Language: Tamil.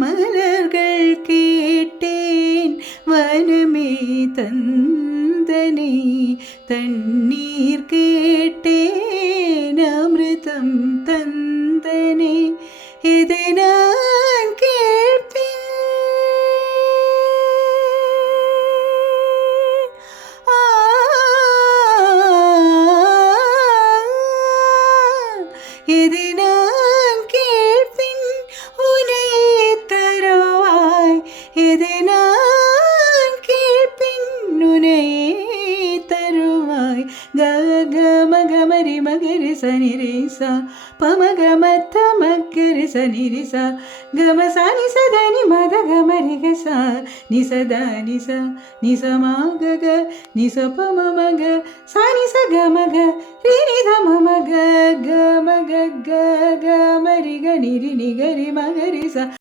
மலர்கள் கேட்டேன் வனமே தந்தனை, தண்ணீர் கேட்டேன் அமிர்தம் தந்தனே. இதை நான் கேட்பேன். இதை நான் கேட்பின் உனையே தருவாய். இதை நான் கேட்பின் உனையே தருவாய். க க மக மரி மகரி சனி ரேசா பமக மத்த மக்கரி சனி ரிசா கம சனி சதனி மத கமரி கசா நிசத நிச நிசமாக க நிச பம மக சனி ச கமக ரினி தம மக கமக க கமரி க நிரி நிகரி மகரி ச